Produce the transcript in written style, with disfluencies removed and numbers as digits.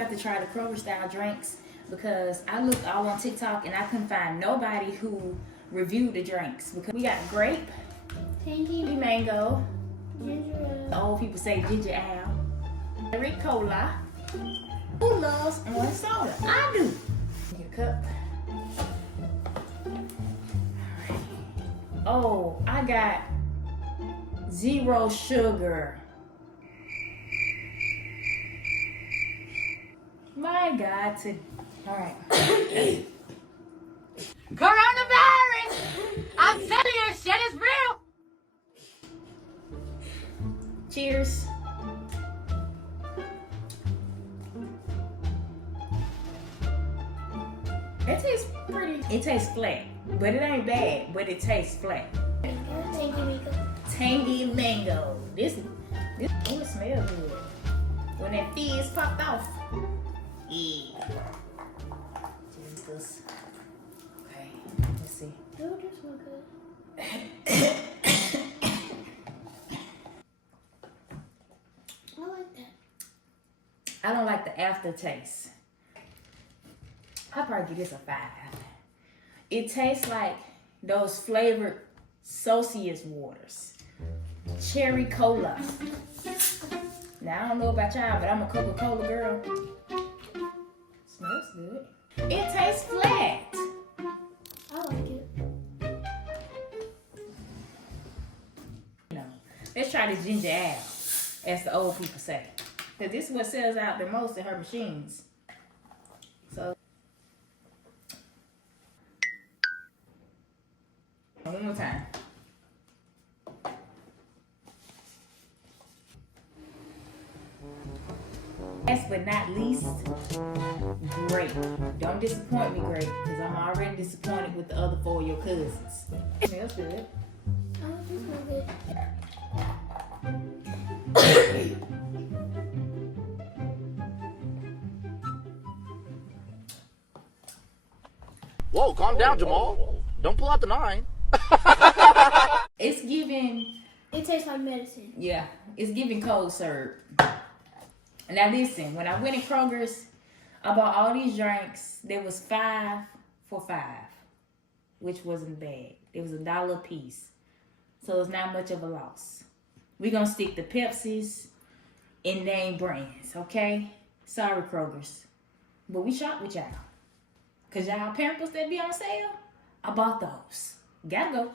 got to try the Kroger style drinks because I looked all on TikTok and I couldn't find nobody who reviewed the drinks. Because we got grape, tangy mango, ginger ale. the old people say ginger ale, cherry cola. Who loves orange soda? I do. Get a cup. Alright. Oh, I got 0 sugar. My God, all right. Coronavirus! I'm telling you, shit is real! Cheers. It tastes pretty. It tastes flat, but it ain't bad, but it tastes flat. Tangy mango. Tangy mango. This oh, it smells good. When that fizz popped off. Yeah. Jesus. Okay, let's see. Oh, this one good. I like that. I don't like the aftertaste. I'll probably give this a 5. It tastes like those flavored Celsius waters. Cherry cola. Now, I don't know about y'all, but I'm a Coca-Cola girl. Smells good. It tastes flat. I like it. Let's try this ginger ale, as the old people say. Because this is what sells out the most in her machines. So, one more time. Last but not least, grape. Don't disappoint me, grape, because I'm already disappointed with the other 4 of your cousins. It smells good. Oh, this one good. Whoa, calm down, Jamal. Don't pull out the 9. It's giving, It tastes like medicine. yeah, it's giving cold syrup. Now listen, when I went in Kroger's, I bought all these drinks. There was 5 for $5, which wasn't bad. It was $1 a piece. So it's not much of a loss. We're going to stick to Pepsi's and name brands, okay? Sorry, Kroger's. But we shop with y'all. Because y'all pampers that be on sale, I bought those. Gotta go.